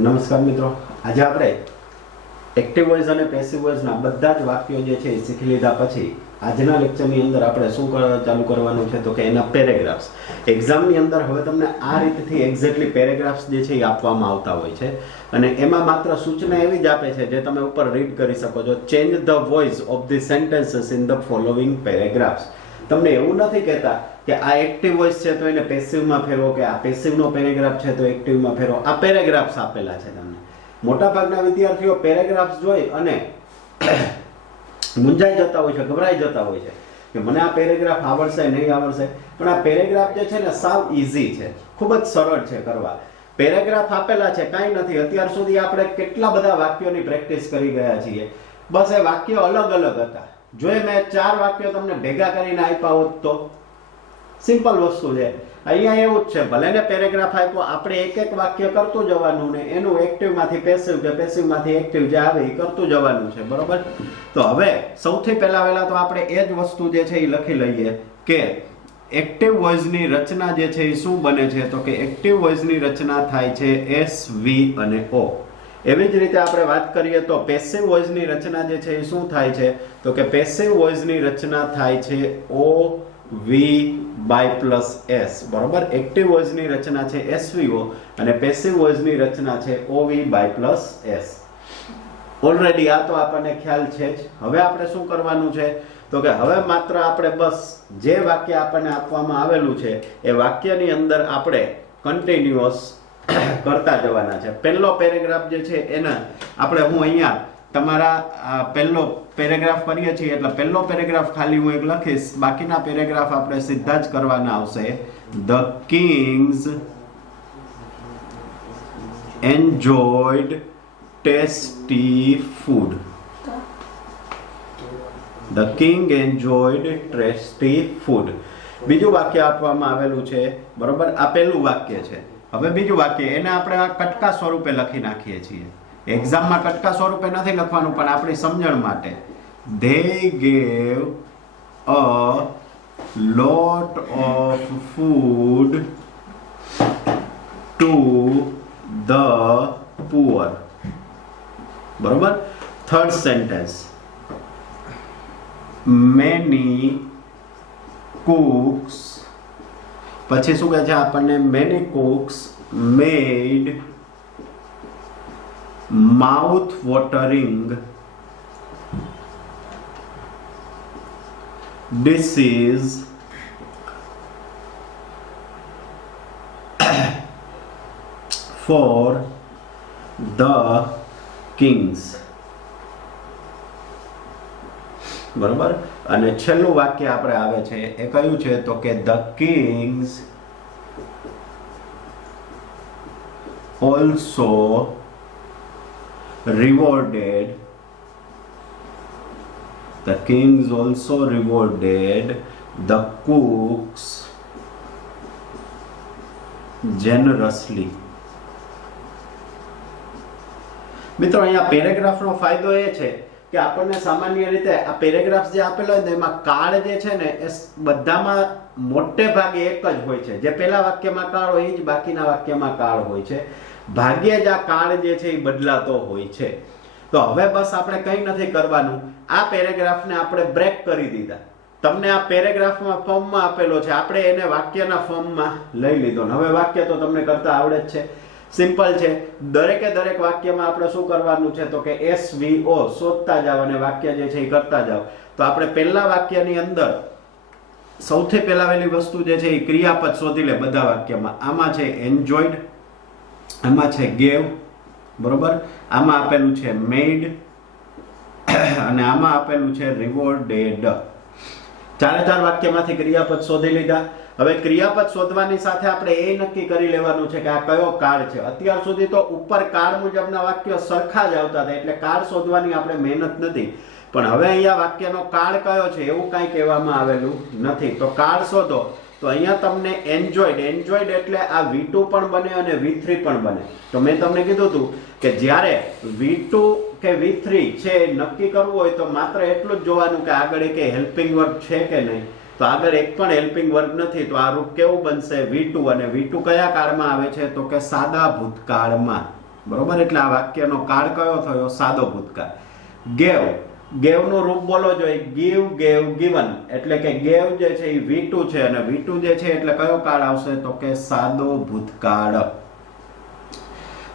નમસ્કાર મિત્રો, આજે આપણે એક્ટિવ વોઇસ અને પેસિવ વોઇસના બધા જ વાક્યો જે છે એ શીખી લીધા પછી આજના લેક્ચરની અંદર આપણે શું ચાલુ કરવાનું છે તો કે એના પેરેગ્રાફ્સ. એક્ઝામની અંદર હવે તમને આ રીતથી એક્ઝેક્ટલી પેરેગ્રાફ્સ જે છે એ આપવામાં આવતા હોય છે અને એમાં માત્ર સૂચના એવી જ આપે છે જે તમે ઉપર રીડ કરી શકો છો. Change the voice of the sentences in the following paragraphs. તમને એવું નથી કહેતા કે આ એક્ટિવ વોઇસ છે તો એને પેસિવમાં ફેરવો કે આ પેસિવનો પેરેગ્રાફ છે તો એક્ટિવમાં ફેરવો. આ પેરેગ્રાફ્સ આપેલા છે તમને. મોટાભાગના વિદ્યાર્થીઓ પેરેગ્રાફ્સ જોઈ અને મૂંઝાઈ જતા હોય છે, ગભરાઈ જતા હોય છે કે મને આ પેરેગ્રાફ આવડશે નહીં આવડશે. પણ આ પેરેગ્રાફ જે છે ને સાવ ઈઝી છે, ખૂબ જ સરળ છે કરવા. પેરેગ્રાફ આપેલા છે, કાંઈ નથી. અત્યાર સુધી આપણે કેટલા બધા વાક્યોની પ્રેક્ટિસ કરી ગયા છીએ. બસ એ વાક્યો અલગ અલગ હતા. જો મેં 4 વાક્યો તમને ભેગા કરીને આપ્યા હોત તો સિમ્પલ વસ્તુ છે. અહીંયા એવું જ છે, ભલે ને પેરેગ્રાફ આપ્યો, આપણે એક એક વાક્ય કરતું જવાનું ને એનું એક્ટિવમાંથી પેસિવ કે પેસિવમાંથી એક્ટિવ જે આવે એ કરતું જવાનું છે, બરોબર? તો હવે સૌથી પહેલા તો આપણે એ જ વસ્તુ જે છે એ લખી લઈએ કે એક્ટિવ વોઇસની રચના જે છે એ શું બને છે તો કે એક્ટિવ વોઇસની રચના થાય છે એસ, વી અને ઓ. એવી જ રીતે આપણે વાત કરીએ તો પેસિવ વોઇસની રચના જે છે એ શું થાય છે તો કે પેસિવ વોઇસની રચના થાય છે ઓ વી બાય પ્લસ એસ, બરોબર? એક્ટિવ વોઇસની રચના છે એસવીઓ અને પેસિવ વોઇસની રચના છે ઓવી બાય પ્લસ એસ. ઓલરેડી આ તો આપણને ખ્યાલ છે જ. હવે આપણે શું કરવાનું છે તો કે હવે માત્ર આપણે બસ જે વાક્ય આપણને આપવામાં આવેલું છે એ વાક્યની અંદર આપણે કન્ટિન્યુઅસ કરતા જવાના છે. પહેલો પેરેગ્રાફ જે છે એને આપણે હું અહીંયા તમારા પહેલો પેરેગ્રાફ કરીએ છીએ એટલે પહેલો પેરેગ્રાફ ખાલી હું એક લખીશ, બાકીના પેરેગ્રાફ આપણે સીધા જ કરવાના આવશે. The king's enjoyed tasty food. The king enjoyed tasty food. બીજું વાક્ય આપવામાં આવેલું છે, બરોબર? આ પહેલું વાક્ય છે. હવે બીજું વાક્ય એને આપણે આ કટકા સ્વરૂપે લખી નાખીએ છીએ. એક્ઝામમાં કટકા સ્વરૂપે નથી લખવાનું, પણ આપણી સમજણ માટે. They gave a lot of food to the poor. બરોબર? Third sentence, many cooks. પછી શું કહે છે આપણને? many cooks made mouth watering dishes for the kings. બરોબર? અને છેલ્લું વાક્ય આપણે આવે છે એ કયું છે તો કે the kings also rewarded the cooks generously. મિત્રો, અહીંયા પેરેગ્રાફનો ફાયદો એ છે કે આપણને સામાન્ય રીતે આ પેરેગ્રાફ જે આપેલો હોય ને એમાં કાળ જે છે ને એ બધામાં મોટે ભાગે એક જ હોય છે. જે પહેલા વાક્યમાં કાળ હોય એ જ બાકીના વાક્યમાં કાળ હોય છે. ભાગ્યે જ આ કાળ જે છે એ બદલાતો હોય છે. તો હવે બસ આપણે કંઈ નથી કરવાનું. આ પેરેગ્રાફને આપણે બ્રેક કરી દીધા. તમને આ પેરેગ્રાફમાં ફોર્મમાં આપેલો છે, આપણે એને વાક્યના ફોર્મમાં લઈ લીધો. હવે વાક્ય તો તમને કરતા આવડે જ છે, સિમ્પલ છે. દરેકે દરેક વાક્યમાં આપણે શું કરવાનું છે તો કે એસવીઓ શોધતા જાવ અને વાક્ય જે છે એ કરતા જાવ. તો આપણે પહેલા વાક્યની અંદર સૌથી પહેલાવેલી વસ્તુ જે છે એ ક્રિયાપદ શોધી લે બધા વાક્યમાં. આમાં છે એન્જોયડ, આમાં છે ગેવ, બરોબર? આમાં આપેલું છે મેડ અને આમાં આપેલું છે રિવોર્ડેડ. 4 વાક્યમાંથી ક્રિયાપદ શોધી લીધા. હવે ક્રિયાપદ શોધવાની સાથે આપણે એ નક્કી કરી લેવાનું છે કે આ કયો કાળ છે. અત્યાર સુધી તો ઉપર કાળ મુજબના વાક્યો સરખા જ આવતા હતા એટલે કાળ શોધવાની આપણે મહેનત નથી. પણ હવે અહીંયા વાક્યનો કાળ કયો છે એવું કાંઈ કહેવામાં આવેલું નથી. તો કાળ શોધો. તો અહીંયા તમને એન્જોયડ એટલે આ V2 પણ બને અને V3 પણ બને. તો મેં તમને કીધું હતું કે જ્યારે V2 કે V3 છે નક્કી કરવું હોય તો માત્ર એટલું જ જોવાનું કે આગળ એક હેલ્પિંગ વર્બ છે કે નહીં. તો આગળ એક પણ હેલ્પિંગ વર્બ નથી તો આ રૂપ કેવું બનશે? V2. અને V2 કયા કાળમાં આવે છે? તો કે સાદા ભૂતકાળમાં. બરોબર, એટલે આ વાક્યનો કાળ કયો થયો? સાદો ભૂતકાળ. ગેવ, ગેવનું રૂપ બોલો જોઈએ, ગીવ, ગેવ, ગિવન, એટલે કે ગેવ જે છે એ V2 છે અને V2 જે છે એટલે કયો કાળ આવશે? તો કે સાદો ભૂતકાળ.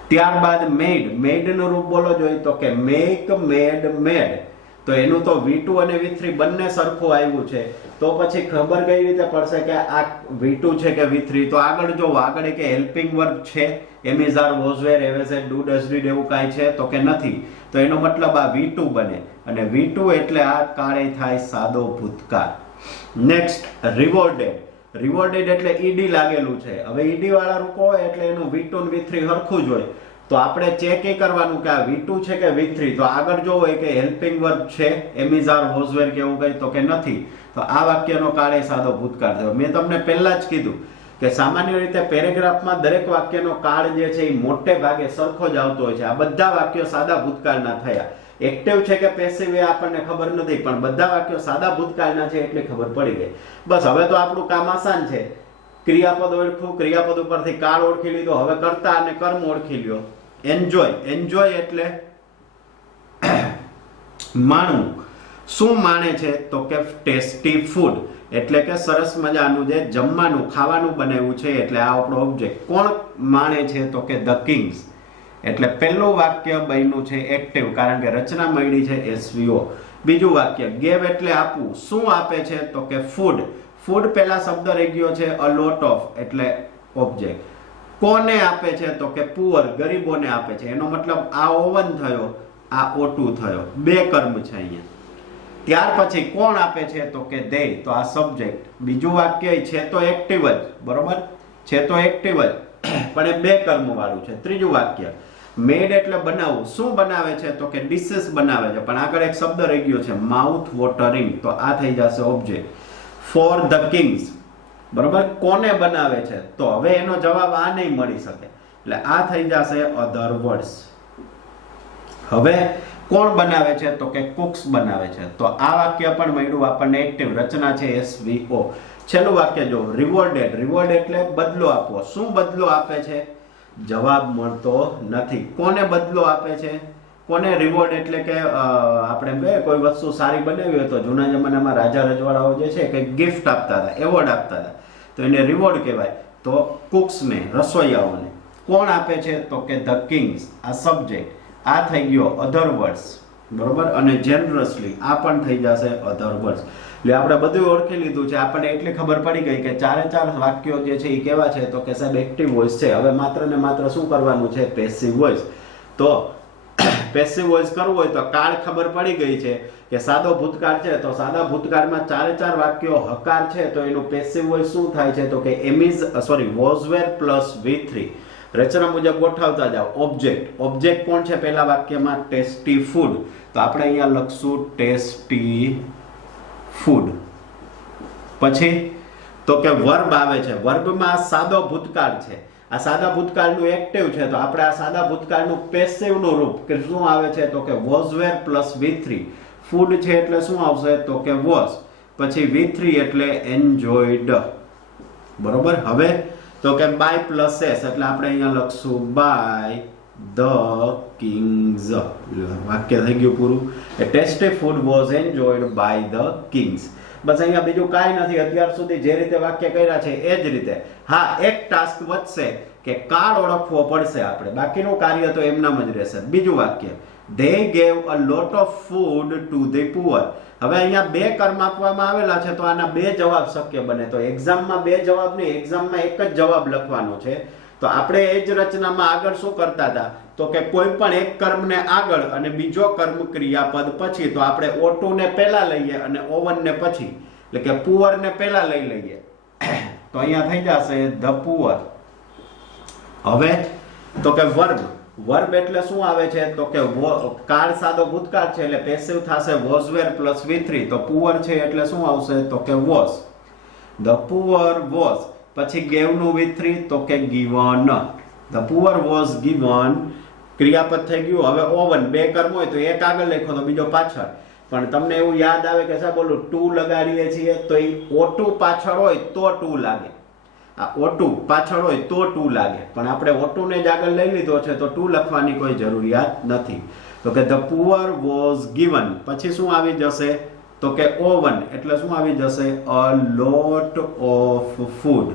ત્યારબાદ મેડ, મેડ નું રૂપ બોલો જોઈએ, તો કે મેક, મેડ, મેડ, તો એનું તો V2 અને V3 બંને સરખું આવ્યું છે, તો પછી ખબર કઈ રીતે પડશે કે આ V2 છે કે V3? તો આગળ જો આગળ કે હેલ્પિંગ વર્બ છે, am is, are, was, were, have, had, do, does, did એવું કાંઈ છે? તો કે નથી. તો એનો મતલબ આ V2 બને અને V2 એટલે આ કાળે થાય સાદો ભૂતકાળ. નેક્સ્ટ, રિવોર્ડેડ. રિવોર્ડેડ એટલે ઈડી લાગેલું છે. હવે ઈડી વાળા રૂપો હોય એટલે એનું V2 અને V3 સરખું જ હોય, તો આપણે ચેક એ કરવાનું કે આ V2 છે કે V3? તો આગળ જો હોય કે હેલ્પિંગ વર્બ છે, એમ ઇઝ, આર, વોઝ, વેર કે એવું કઈ? તો કે નથી. તો આ વાક્યનો કાળ એ સાદો ભૂતકાળ થયો. મેં તમને પહેલા જ કીધું કે સામાન્ય રીતે પેરેગ્રાફમાં દરેક વાક્યનો કાળ જે છે એ મોટે ભાગે સરખો જ આવતો હોય છે. આ બધા વાક્યો સાદા ભૂતકાળના થયા. એક્ટિવ છે કે પેસિવ એ આપણને ખબર નથી, પણ બધા વાક્યો સાદા ભૂતકાળના છે એટલે ખબર પડી ગઈ. બસ હવે તો આપણું કામ આસાન છે. ક્રિયાપદ ઓળખવું, ક્રિયાપદ ઉપરથી કાળ ઓળખી લીધો, હવે કર્તા અને કર્મ ઓળખી લ્યો. એન્જોય, એન્જોય એટલે માણવું. શું માણે છે? તો કે ટેસ્ટી ફૂડ, એટલે કે સરસ મજાનું જે જમવાનું ખાવાનું બનાવ્યું છે, એટલે આ આપણો ઓબ્જેક્ટ. કોણ માણે છે? તો કે ધ કિંગ્સ. એટલે પહેલું વાક્ય બન્યું છે એક્ટિવ, કારણ કે રચના મળી છે SVO. બીજું વાક્ય ગેવ એટલે આપવું. શું આપે છે? તો કે ફૂડ. ફૂડ પહેલા શબ્દ રહી ગયો છે અ લોટ ઓફ, એટલે ઓબ્જેક્ટ. કોને આપે છે? તો કે પુઅર, ગરીબોને આપે છે. એનો મતલબ આ ઓવન થયો, આ O2 થયો. બે કર્મ છે અહીંયા. ત્યાર પછી કોણ આપે છે? તો કે they, તો આ સબ્જેક્ટ. બીજું વાક્ય છે તો એક્ટિવ જ, બરોબર છે તો એક્ટિવ જ, પણ એ બે કર્મ વાળું છે. ત્રીજું વાક્ય મેડ એટલે બનાવવું. શું બનાવે છે? તો કે ડિશેસ બનાવે છે, પણ આગળ એક શબ્દ રહી ગયો છે માઉથ વોટરિંગ, તો આ થઈ જશે ઓબ્જેક્ટ. ફોર ધ કિંગ્સ, બરોબર, કોને બનાવે છે? તો હવે એનો જવાબ આ નહીં મળી શકે, એટલે આ થઈ જશે અધર વર્ડ્સ. હવે કોણ બનાવે છે? તો કે કુક્સ બનાવે છે. તો આ વાક્ય પણ મળ્યું આપણને એક્ટિવ, રચના છે SVO. છેલ્લું વાક્ય જો રિવોર્ડેડ. રિવોર્ડ એટલે બદલો આપવો. શું બદલો આપે છે? જવાબ મળતો નથી. કોને બદલો આપે છે? કોને રિવોર્ડ એટલે કે આપણે કોઈ વસ્તુ સારી બનાવી હોય તો જૂના જમાનામાં રાજા રજવાડાઓ જે છે કે ગિફ્ટ આપતા હતા, એવોર્ડ આપતા હતા, તો એને રિવોર્ડ કહેવાય. તો કુક્સને, રસોઈયાઓને. કોણ આપે છે? તો કે ધ કિંગ્સ, આ સબ્જેક્ટ. આ થઈ ગયો અધર વર્ડ્સ, બરોબર, અને જેનરસલી આ પણ થઈ જશે અધર વર્ડ્સ. એટલે આપણે બધું ઓળખી લીધું છે. આપણને એટલી ખબર પડી ગઈ કે ચારે ચાર વાક્યો જે છે એ કેવા છે? તો કે સાહેબ એક્ટિવ વોઇસ છે. હવે માત્ર ને માત્ર શું કરવાનું છે? Passive voice. તો પેસિવ વોઇસ કરવું હોય તો કાળ ખબર પડી ગઈ છે કે સાદો ભૂતકાળ છે, તો સાદા ભૂતકાળમાં ચારે ચાર વાક્યો હકાર છે, તો એનું પેસિવ વોઇસ શું થાય છે? તો કે વોઝ વેર પ્લસ V3. રચના મુજબ ગોઠવતા જાઓ. ઓબ્જેક્ટ, ઓબ્જેક્ટ કોણ છે પહેલા વાક્યમાં? Tasty food. તો આપણે અહીંયા લખશું ટેસ્ટી ફૂડ. પછી તો કે વર્બ આવે છે. વર્બમાં સાદો ભૂતકાળ છે. આ સાદા ભૂતકાળનું એક્ટિવ છે, તો આપણે આ સાદા ભૂતકાળનું પેસિવનું રૂપ કે શું આવે છે? તો કે was wear plus V3. Food છે એટલે શું આવશે? તો કે વોઝ, પછી V3 એટલે એન્જોયડ, બરોબર. હવે તો કે બાય પ્લસ S, એટલે આપણે અહીંયા લખશું બાય ધ કિંગ્સ. વાક્ય થઈ ગયું પૂરું. A tasty food was enjoyed by the kings. બસ અહીંયા બીજું કાંઈ નથી. અત્યાર સુધી જે રીતે વાક્ય કર્યા છે એ જ રીતે. હા, એક ટાસ્ક વધશે કે કાળ ઓળખવો પડશે આપણે, બાકીનું કાર્ય તો એમનામ જ રહેશે. બીજું વાક્ય they gave a lot of food to the poor. હવે અહીંયા બે કર્મ આપવામાં આવેલા છે, તો આના બે જવાબ શક્ય બને. તો એક્ઝામમાં બે જવાબ નહીં, એક્ઝામમાં એક જ જવાબ લખવાનો છે. તો આપણે એ જ રચનામાં આગળ શું કરતા હતા? તો કે કોઈ પણ એક કર્મને આગળ અને બીજો કર્મ ક્રિયાપદ પછી. તો આપણે O2 ને પહેલા લઈએ અને O1 ને પછી, એટલે કે પુઅર ને પહેલા લઈ લઈએ. તો અહીંયા થઈ જશે ધ પુઅર. હવે તો કે વર્બ. વર્બ એટલે શું આવે છે? તો કે કાળ સાદો ભૂતકાળ છે એટલે પેસિવ થશે વોઝ વેર પ્લસ V3. તો પુઅર છે એટલે શું આવશે? તો કે વોઝ. The poor was. પછી ગેવ નું V3, તો કે given. The poor was given, ક્રિયાપદ થઈ ગયું. હવે O1, બે કર્મ હોય તો એક આગળ લખો તો બીજો પાછળ. પણ તમને એવું યાદ આવે કે સાહેબ બોલું 2 લગાડીએ છીએ તો એ O2 પાછળ હોય તો 2 લાગે. આ O2 પાછળ હોય તો 2 લાગે, પણ આપણે O2 ને જ આગળ લઈ લીધો છે તો 2 લખવાની કોઈ જરૂરિયાત નથી. તો કે the poor was given, પછી શું આવી જશે તો કે O1 એટલે શું આવી જશે a lot of food.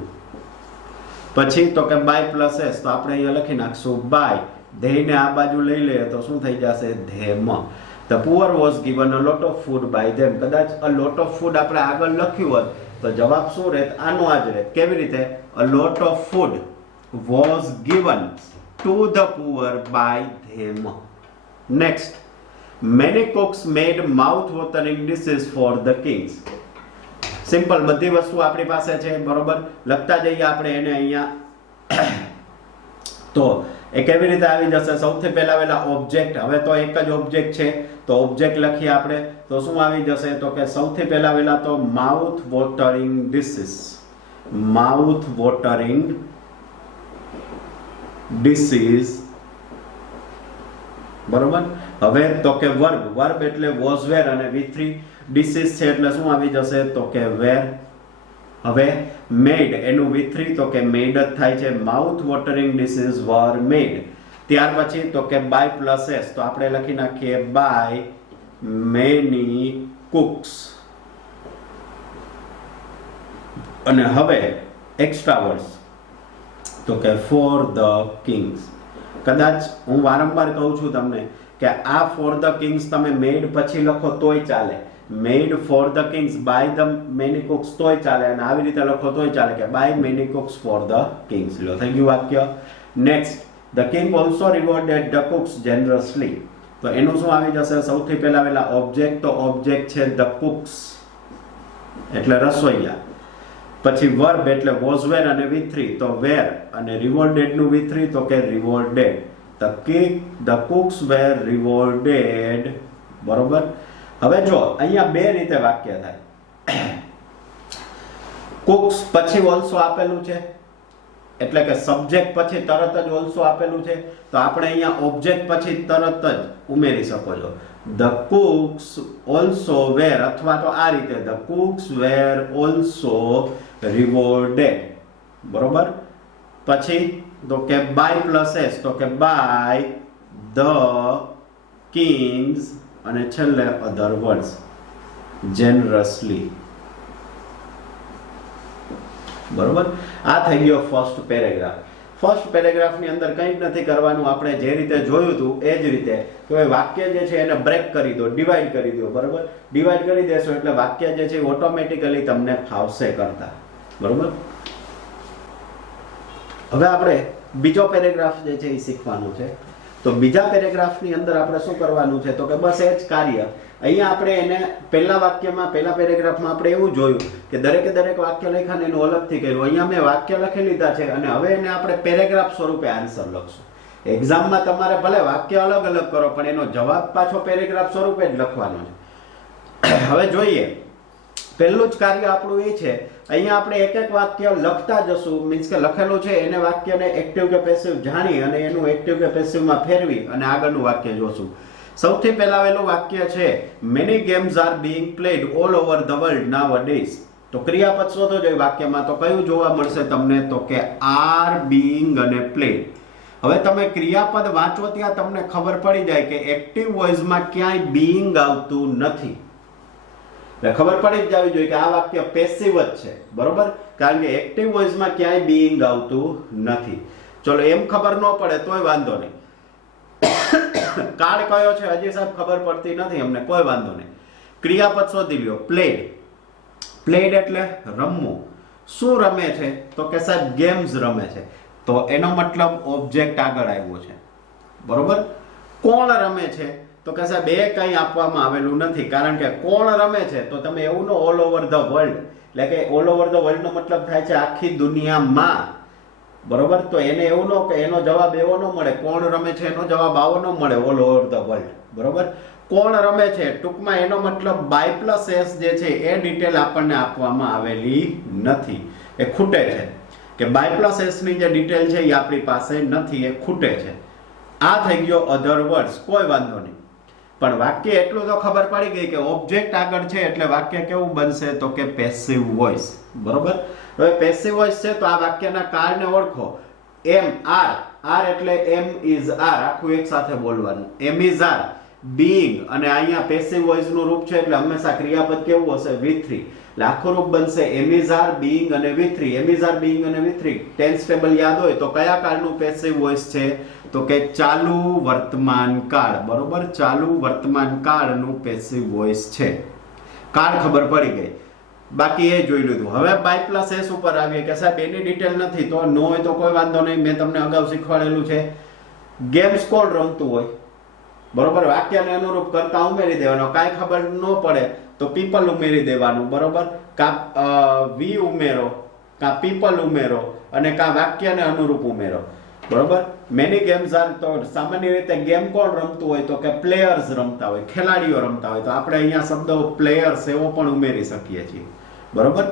પછી તો કે by plus s, તો આપણે અહીંયા લખી નાખશું by, ધેયને આ બાજુ લઈ લઈએ તો શું થઈ જશે them. The poor was given a lot of food by them. કદાચ a lot of food આપણે આગળ લખ્યું હોત તો જવાબ શું રહેત? આનો આ જ રહેત. કેવી રીતે? A lot of food was given to the poor by them. Next, many cooks made mouth-watering dishes for the kings. Simple, બધી વસ્તુ આપણી પાસે છે, બરોબર. લખતા જઈએ આપણે એને અહીંયા. તો એ કેવી રીતે આવી જશે? સૌથી પહેલા ઓબ્જેક્ટ. હવે તો એક જ ઓબ્જેક્ટ છે તો ઓબ્જેક્ટ લખીએ આપણે તો શું આવી જશે તો કે સૌથી પહેલા તો mouth watering dishes. Mouth watering dishes, બરોબર. હવે તો કે વર્બ એટલે was were અને V3 ડિશિસ છે એટલે શું આવી જશે તો કે were. હવે મેડ એનું V3 તો કે મેડ જ થાય છે. Mouth watering dishes were made. ત્યાર પછી તો કે by plus s, તો આપણે લખી નાખીએ by many cooks. અને હવે એક્સ્ટ્રા વર્ડ્સ તો કે for the kings. કદાચ હું વારંવાર કહું છું તમને કે આ for the kings તમે મેડ પછી લખો તોય ચાલે, made for the kings by the many cooks તોય ચાલે, અને આવી રીતે લખો તોય ચાલે કે by many cooks for the kings. લો, થઈ ગયું વાક્ય. Next, the king also rewarded the cooks generously. તો એનું શું આવી જશે? સૌથી પહેલા ઓબ્જેક્ટ, તો ઓબ્જેક્ટ છે the cooks એટલે રસોઈયા. પછી વર્બ એટલે was were અને V3 તો were, અને rewarded નું V3 તો કે rewarded. the cooks were rewarded, બરોબર. હવે જો અહીંયા બે રીતે વાક્ય થાય. cooks પછી also આપેલું છે એટલે કે સબ્જેક્ટ પછી તરત જ also આપેલું છે, તો આપણે અહીંયા ઓબ્જેક્ટ પછી તરત જ ઉમેરી શકો છો. the cooks also were, અથવા તો આ રીતે the cooks were also rewarded, બરોબર. પછી તો કે by plus s, તો કે by the kings, અને છેલ્લે other words generously, બરોબર. આ થઈ ગયો ફર્સ્ટ પેરેગ્રાફ. ફર્સ્ટ પેરેગ્રાફની અંદર કંઈ જ નથી કરવાનું, આપણે જે રીતે જોયું હતું એ જ રીતે. તો એ વાક્ય જે છે એને બ્રેક કરી દો, ડિવાઈડ કરી દો, બરોબર. ડિવાઈડ કરી દેશો એટલે વાક્ય જે છે ઓટોમેટિકલી તમને ફાવશે કરતા, બરોબર. હવે આપણે બીજો પેરેગ્રાફ જે છે એ શીખવાનું છે. તો બીજા પેરેગ્રાફની અંદર આપણે શું કરવાનું છે તો કે બસ એ જ કાર્ય. અહીંયા આપણે એને પહેલા વાક્યમાં, પહેલા પેરેગ્રાફમાં આપણે એવું જોયું કે દરેકે દરેક વાક્ય લખ્યા ને એનું અલગથી કર્યું. અહીંયા મેં વાક્ય લખી લીધા છે અને હવે એને આપણે પેરેગ્રાફ સ્વરૂપે આન્સર લખશું. એક્ઝામમાં તમારે ભલે વાક્ય અલગ અલગ કરો પણ એનો જવાબ પાછો પેરેગ્રાફ સ્વરૂપે જ લખવાનો છે. હવે જોઈએ, પહેલું જ કાર્ય આપણું એ છે, અહીંયા આપણે એક એક વાક્ય લખતા જશું, મીન્સ કે લખેલું છે એને વાક્યને એક્ટિવ કે પેસિવ જાણી અને એનું એક્ટિવ કે પેસિવમાં ફેરવી અને આગળનું વાક્ય જોશું. સૌથી પહેલાવેલું વાક્ય છે many games are being played all over the world nowadays. તો ક્રિયાપદ શોધો જોઈએ વાક્યમાં, તો કયું જોવા મળશે તમને તો કે are being અને played. હવે તમે ક્રિયાપદ વાંચો ત્યાં તમને ખબર પડી જાય કે એક્ટિવ વોઇસમાં ક્યાંય being આવતું નથી. ખબર પડી જ જવી જોઈએ કે આ વાક્ય પેસિવ જ છે, બરોબર, કારણ કે એક્ટિવ વોઇસમાં ક્યાંય being આવતું નથી. ચલો એમ ખબર ન પડે તોય વાંધો નહીં. કાળ કયો છે હજી સાહેબ ખબર પડતી નથી અમને, કોઈ વાંધો નહીં. ક્રિયાપદ શોધી લ્યો. પ્લેડ. પ્લેડ એટલે રમવું. શું રમે છે તો કે સાહેબ ગેમ્સ રમે છે, તો એનો મતલબ ઓબ્જેક્ટ આગળ આવ્યો છે, બરોબર. કોણ રમે છે તો કે સાહેબ એ કંઈ આપવામાં આવેલું નથી, કારણ કે કોણ રમે છે તો તમે એવું ન ઓલ ઓવર ધ વર્લ્ડ, એટલે કે ઓલ ઓવર ધ વર્લ્ડ નો મતલબ થાય છે આખી દુનિયામાં, બરોબર. તો એને એવું ન કે એનો જવાબ એવો ન મળે, કોણ રમે છે એનો જવાબ આવો ન મળે ઓલ ઓવર ધ વર્લ્ડ, બરોબર. કોણ રમે છે ટૂંકમાં એનો મતલબ બાય પ્લસ એસ જે છે એ ડિટેલ આપણને આપવામાં આવેલી નથી, એ ખૂટે છે. કે બાય પ્લસ એસ ની જે ડિટેલ છે એ આપણી પાસે નથી, એ ખૂટે છે. આ થઈ ગયો અધર વર્ડ્સ, કોઈ વાંધો નહીં. પણ વાક્ય એટલું તો ખબર પડી ગઈ કે ઓબ્જેક્ટ આગળ છે એટલે વાક્ય કેવું બનશે તો કે પેસિવ વોઇસ. બરોબર. હવે પેસિવ વોઇસ છે તો આ વાક્યના કાળને ઓળખો. એમ આર, આર એટલે એમ ઇઝ આર, આખું એક સાથે બોલવાનું. એમ ઇઝ આર, બીઇંગ, અને અહીંયા પેસિવ વોઇસ નું રૂપ છે એટલે હંમેશા ક્રિયાપદ કેવું હશે? V3. એટલે આખું રૂપ બનશે એમ ઇઝ આર, બીઇંગ અને V3. M is R, being અને V3 ટેન્સ ટેબલ યાદ હોય તો કયા કાળનું પેસિવ વોઇસ છે? તો કે ચાલુ વર્તમાન કાળ. બરોબર, ચાલુ વર્તમાન કાળનું પેસિવ વોઇસ છે. કાળ ખબર પડી ગઈ, બાકી એ જોઈ લીધું. હવે બાય પ્લસ એસ ઉપર આવીએ કે સાહેબ એની ડિટેલ નથી તો નો હોય તો કોઈ વાંધો નહીં, મેં તમને અગાઉ શીખવાડેલું છે. ગેમ્સ કોણ રમતું હોય? બરોબર, વાક્યને અનુરૂપ કરતા ઉમેરી દેવાનો. કાંઈ ખબર ન પડે તો પીપલ ઉમેરી દેવાનું. બરોબર, કા વી ઉમેરો, કા પીપલ ઉમેરો, અને કા વાક્યને અનુરૂપ ઉમેરો. બરોબર, મેની ગેમ્સ આર, તો સામાન્ય રીતે ગેમ કોણ રમતું હોય તો કે પ્લેયર્સ રમતા હોય, ખેલાડીઓ રમતા હોય. તો આપણે અહીંયા શબ્દ પ્લેયર્સ એવો પણ ઉમેરી શકીએ છીએ. બરોબર,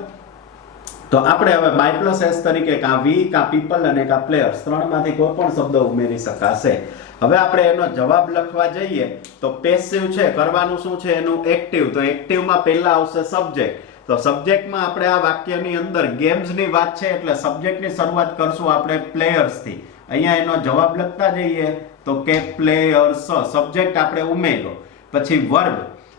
તો આપણે હવે બાય પ્લસ એસ તરીકે કા વી, કા પીપલ અને કા પ્લેયર્સ ત્રણમાંથી કોઈ પણ શબ્દ ઉમેરી શકાશે. હવે આપણે એનો જવાબ લખવા જઈએ તો પેસિવ છે, કરવાનું શું છે એનું? એક્ટિવ. તો એક્ટિવમાં પહેલા આવશે સબ્જેક્ટ. તો સબ્જેક્ટમાં આપણે આ વાક્યની અંદર ગેમ્સની વાત છે એટલે સબ્જેક્ટની શરૂઆત કરશું આપણે પ્લેયર્સથી. અહીંયા એનો જવાબ લખતા જઈએ તો કે પ્લેયર્સ, સબ્જેક્ટ આપણે ઉમેર્યો. પછી વર્બ,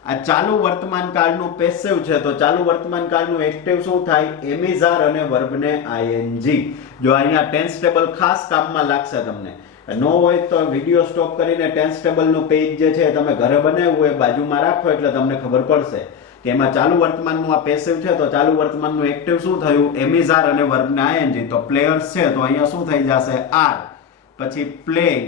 આ ચાલુ વર્તમાન કાળનું પેસિવ છે તો ચાલુ વર્તમાન કાળનું એક્ટિવ શું થાય? એમ ઇઝ આર અને વર્બને આઈએનજી. જો અહીંયા ટેન્સ ટેબલ ખાસ કામમાં લાગશે તમને. નો હોય તો વિડીયો સ્ટોપ કરીને ટેન્સ ટેબલનું પેજ જે છે તમે ઘરે બનાવ્યું એ બાજુમાં રાખો એટલે તમને ખબર પડશે કે એમાં ચાલુ વર્તમાનનું આ પેસિવ છે તો ચાલુ વર્તમાનનું એક્ટિવ શું થયું? એમ ઇઝ આર અને વર્બને આઈએનજી. તો પ્લેયર્સ છે તો અહીંયા શું થઈ જશે? આર. પછી પ્લેઇંગ,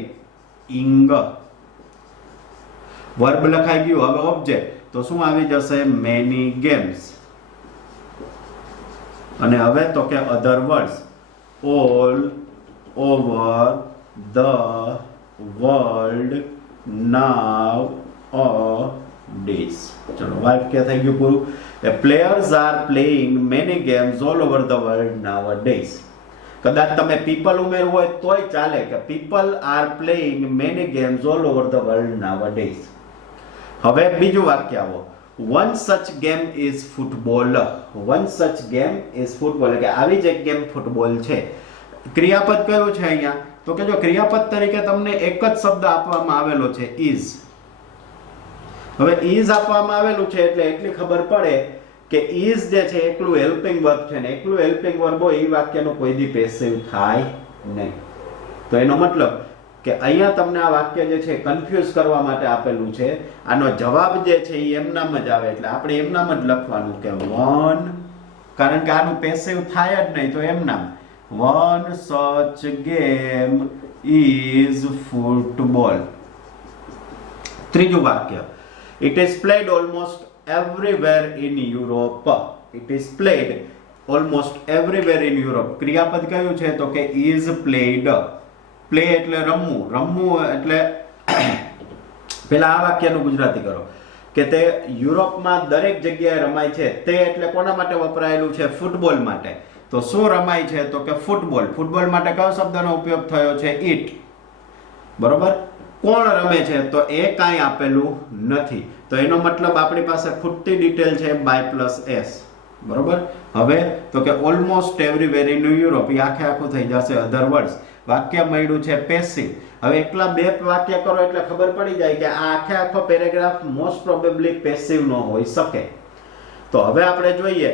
વર્બ લખાઈ ગયું. હવે ઓબ્જેક્ટ તો શું આવી જશે? Many games. અને હવે તો કે other words, all over the world નાવ અ days. ચલો વાક્ય થઈ ગયું પૂરું. Players are playing many games all over the world nowadays. કદાચ તમે પીપલ ઉમેરવું હોય તોય ચાલે કે people are playing many games all over the world nowadays. હવે બીજું વાક્ય આવો. One such game is football. One such game is football, કે આવી જ એક ગેમ ફૂટબોલ છે. ક્રિયાપદ કયું છે અહીંયા? તો કે જો ક્રિયાપદ તરીકે તમને એક જ શબ્દ આપવામાં આવેલો છે, ઇઝ. હવે ઇઝ આપવામાં આવેલું છે એટલે એટલી ખબર પડે કે ઇઝ જે છે એકલું હેલ્પિંગ વર્બ છે ને એકલું હેલ્પિંગ વર્બ હોય એ વાક્યનો કોઈ દી પેસિવ થાય નહીં. તો એનો મતલબ કે અહીંયા તમને આ વાક્ય જે છે કન્ફ્યુઝ કરવા માટે આપેલું છે. આનો જવાબ જે છે એ એમનામ જ આવે એટલે આપણે એમનામ જ લખવાનું કે વન, કારણ કે આનું પેસિવ થાય જ નહીં તો એમનામ. One such game is football. ત્રીજું વાક્ય, it is played almost everywhere in Europe. It is played almost everywhere in Europe. ક્રિયાપદ કયું છે તો કે is played. પ્લે એટલે રમવું, રમવું એટલે પેલા આ વાક્યનું ગુજરાતી કરો કે તે યુરોપમાં દરેક જગ્યાએ રમાય છે. તે એટલે કોના માટે વપરાયેલું છે? ફૂટબોલ માટે. તો શું રમાય છે તો કે ફૂટબોલ. ફૂટબોલ માટે કયો શબ્દનો ઉપયોગ થયો છે? ઇટ. બરોબર. કોણ રમે છે તો એ કાંઈ આપેલું નથી તો એનો મતલબ આપણી પાસે ખૂટતી ડિટેલ છે બાય પ્લસ એસ. બરોબર. હવે તો કે ઓલમોસ્ટ એવરીવેર ઇન યુરોપ, એ આખે આખું થઈ જશે અધર વર્ડ્સ. વાક્ય મળ્યું છે પેસિવ. હવે એકલા બે વાક્ય કરો એટલે ખબર પડી જાય કે આ આખે આખો પેરેગ્રાફ મોસ્ટ પ્રોબેબલી પેસિવ ન હોઈ શકે. તો હવે આપણે જોઈએ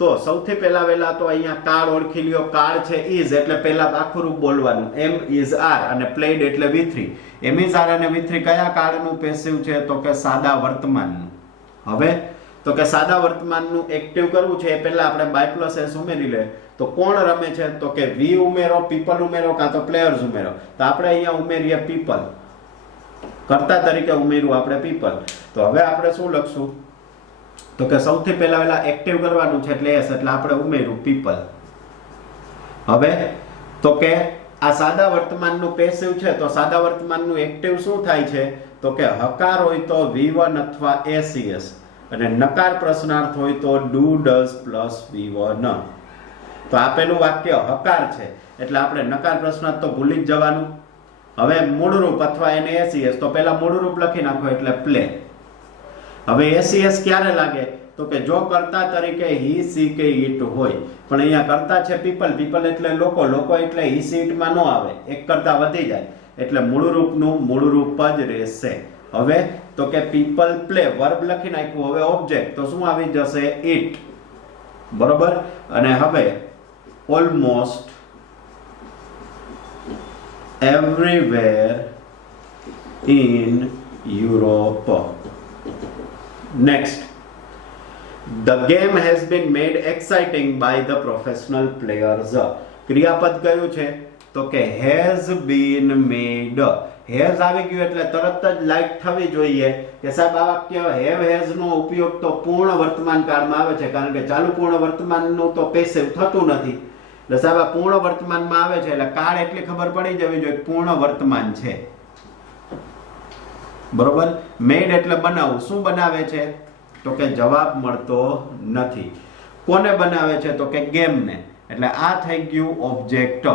તો સૌથી પહેલા વહેલા તો અહીંયા કાળ ઓળખી લ્યો. કાળ છે ઇઝ એટલે પહેલા આખું રૂપ બોલવાનું. એમ ઇઝ આર અને પ્લેડ એટલે V3. એમ ઇઝ આર અને V3 કયા કાળનું પેસિવ છે તો કે સાદા વર્તમાનનું. હવે તો કે સાદા વર્તમાનનું એક્ટિવ કરવું છે એ પહેલા આપણે બાય પ્લસ એસ ઉમેરી લે. તો કોણ રમે છે તો કે વી ઉમેરો, પીપલ ઉમેરો, કાં તો પ્લેયર્સ ઉમેરો. તો આપણે અહીંયા ઉમેરીએ પીપલ. કર્તા તરીકે ઉમેર્યું આપણે પીપલ. તો હવે આપણે શું લખશું તો કે સૌથી પહેલા વહેલા એક્ટિવ કરવાનું છે એટલે એસ એટલે આપણે ઉમેર્યું પીપલ. હવે તો કે આ સાદા વર્તમાનનું પેસિવ છે તો સાદા વર્તમાનનું એક્ટિવ શું થાય છે તો કે હકાર હોય તો V1 અથવા ACS અને નકાર પ્રશ્નાર્થ હોય તો ડુ ડઝ પ્લસ V1. તો આપેલું વાક્ય હકાર છે એટલે આપણે નકાર પ્રશ્નાર્થ તો ભૂલી જ જવાનું. હવે મૂળરૂપ અથવા એને એસીએસ, તો પહેલા મૂળરૂપ લખી નાખો એટલે પ્લે. હવે એસીએસ ક્યારે લાગે તો કે જો કર્તા તરીકે હી સી કે ઈટ હોય, પણ અહીંયા કર્તા છે પીપલ, પીપલ એટલે લોકો, લોકો એટલે હી સી ઈટમાં ન આવે, એક કરતા વધી જાય એટલે મૂળરૂપનું મૂળરૂપ જ રહેશે. હવે તો કે પીપલ પ્લે, વર્બ લખી નાખ્યું, હવે ઓબ્જેક્ટ તો શું આવી જશે ઈટ, બરોબર. અને હવે almost everywhere in Europe. Next, the game has been made exciting by the professional players. ક્રિયાપદ કયું છે તો કે has been made. has આવી ગયું એટલે તરત જ લાઈક થવી જોઈએ કે સાહેબ આ વાક્ય have has નો ઉપયોગ તો પૂર્ણ વર્તમાન કાળમાં આવે છે, કારણ કે ચાલુ પૂર્ણ વર્તમાનનું તો પેસિવ થતું નથી. એટલે સાહેબ આ પૂર્ણ વર્તમાનમાં આવે છે એટલે કાળ એટલી ખબર પડી જવી જોઈએ પૂર્ણ વર્તમાન છે, બરોબર. મેડ એટલે બનાવવું, શું બનાવે છે તો કે જવાબ મળતો નથી. કોને બનાવે છે તો કે ગેમને, એટલે આ થઈ ગયું ઓબ્જેક્ટ.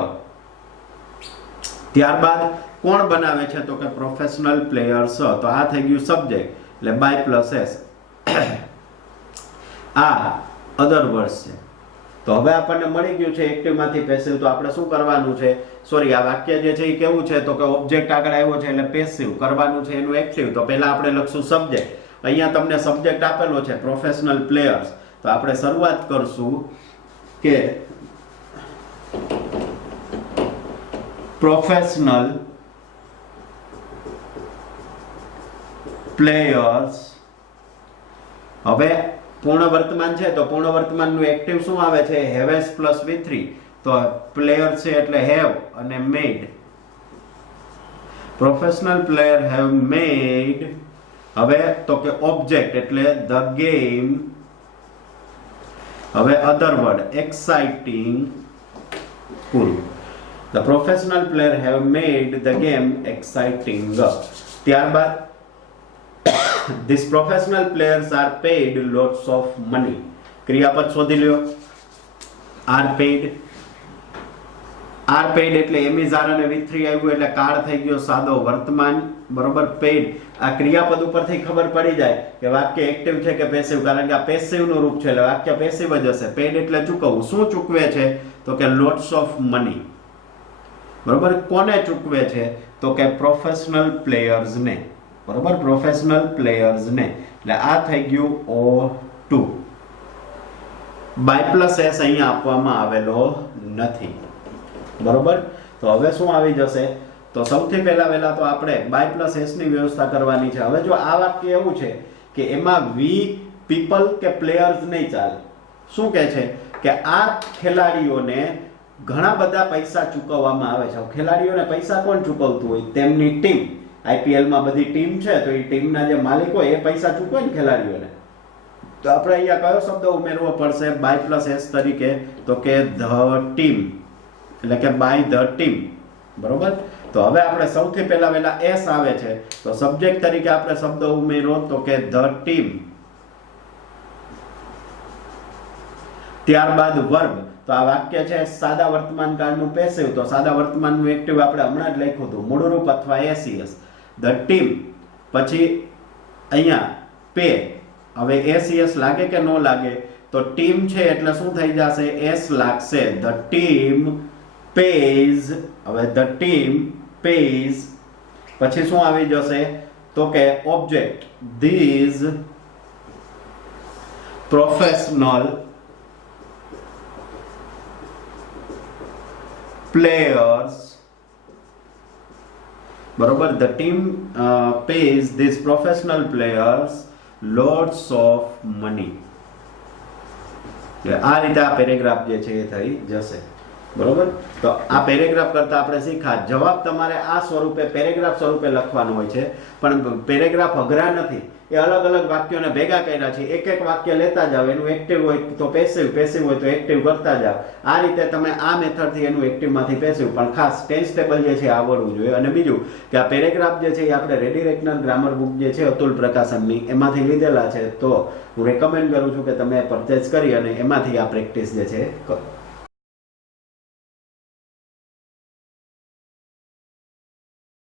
ત્યારબાદ કોણ બનાવે છે તો કે પ્રોફેશનલ પ્લેયર્સ, તો આ થઈ ગયું સબ્જેક્ટ એટલે બાય પ્લસ એસ. આ અધર વર્ડ્સ છે. તો હવે આપણને મળી ગયું છે એક્ટિવ માંથી પેસિવ, તો આપણે શું કરવાનું છે, સોરી આ વાક્ય જે છે એ કેવું છે તો કે ઓબ્જેક્ટ આગળ આવ્યો છે એટલે પેસિવ, કરવાનું છે એનું એક્ટિવ. તો પહેલા આપણે લખશું સબ્જેક્ટ. અહીંયા તમને સબ્જેક્ટ આપેલો છે પ્રોફેશનલ પ્લેયર્સ, તો આપણે શરૂઆત કરશું કે પ્રોફેશનલ પ્લેયર્સ. હવે પૂર્ણ વર્તમાન છે તો પૂર્ણ વર્તમાનનું એક્ટિવ શું આવે છે હેવેસ પ્લસ V3, તો પ્લેયર છે એટલે હેવ અને made. Professional player have made. હવે તો કે ઓબ્જેક્ટ એટલે ધ ગેમ. હવે other word exciting, cool. The professional player have made the game exciting. ત્યારબાદ these professional players are paid lots of money. ક્રિયાપદ શોધી લ્યો. are paid, are paid એટલે એમિઝાર અને V3 આવ્યું એટલે કાળ થઈ ગયો સાદો વર્તમાન, બરોબર. પેડ આ ક્રિયાપદ ઉપરથી ખબર પડી જાય કે વાક્ય એક્ટિવ છે કે પેસિવ, કારણ કે આ પેસિવ નું રૂપ છે એટલે વાક્ય પેસિવ જ હશે. પેડ એટલે ચૂકવવું, શું ચૂકવે છે તો કે lots of money, બરોબર. કોને ચૂકવે છે તો કે પ્રોફેશનલ પ્લેયર્સ ને, બરોબર. પ્રોફેશનલ પ્લેયર્સ ને, એટલે આ થઈ ગયું O2. બાય પ્લસ એસ અહીંયા આપવામાં આવેલો નથી, બરોબર. તો હવે શું આવી જશે તો સૌથી પહેલા તો આપણે બાય પ્લસ એસ ની વ્યવસ્થા કરવાની છે. હવે જો આ વાક્ય એવું છે કે એમાં વી પીપલ કે પ્લેયર્સ નહીં ચાલે. શું કહે છે કે આ ખેલાડીઓને ઘણા બધા પૈસા ચૂકવવામાં આવે છે. ખેલાડીઓને પૈસા કોણ ચૂકવતું હોય, તેમની ટીમ. IPL માં બધી ટીમ છે તો એ ટીમના જે માલિક હોય એ પૈસા ચૂકવે ને ખેલાડીઓને. તો આપણે અહીંયા કયો શબ્દ ઉમેરવો પડશે બાય પ્લસ એસ તરીકે તો કે ધ ટીમ, એટલે કે બાય ધ ટીમ, બરોબર. તો હવે આપણે સૌથી પહેલા એસ આવે છે તો સબ્જેક્ટ તરીકે આપણે શબ્દ ઉમેરો તો કે ધ ટીમ. ત્યારબાદ વર્બ, તો આ વાક્ય છે સાદા વર્તમાન કાળનું પેસિવ, તો સાદા વર્તમાનનું એક્ટિવ આપણે હમણાં જ લખ્યું હતું મૂળરૂપ અથવા એસીએસ. ધ ટીમ, પછી અહીંયા પે. હવે એસીએસ લાગે કે ન લાગે તો ટીમ છે એટલે શું થઈ જશે એસ લાગશે. The team pays. હવે ધ ટીમ પેઝ પછી શું આવી જશે તો કે ઓબ્જેક્ટ ધીઝ પ્રોફેશનલ players, બરોબર. the team pays these professional players lots of money. આ રીતે આ પેરેગ્રાફ જે છે એ થઈ જશે, બરોબર. તો આ પેરેગ્રાફ કરતા આપણે શીખા જવાબ તમારે આ સ્વરૂપે પેરેગ્રાફ સ્વરૂપે લખવાનો હોય છે, પણ પેરેગ્રાફ અઘરા નથી. એ અલગ અલગ વાક્યોને ભેગા કર્યા છે. એક એક વાક્ય લેતા જાવ, એનું એક્ટિવ હોય તો પેસિવ, પેસિવ હોય તો એક્ટિવ કરતા જાવ. આ રીતે તમે આ મેથડથી એનું એક્ટિવમાંથી પેસિવ, પણ ખાસ ટેન્સ ટેબલ જે છે આવડવું જોઈએ. અને બીજું કે આ પેરેગ્રાફ જે છે એ આપણે રેડી રેકનર ગ્રામર બુક જે છે અતુલ પ્રકાશનની એમાંથી લીધેલા છે. તો હું રેકમેન્ડ કરું છું કે તમે પરચેસ કરી અને એમાંથી આ પ્રેક્ટિસ જે છે કરો.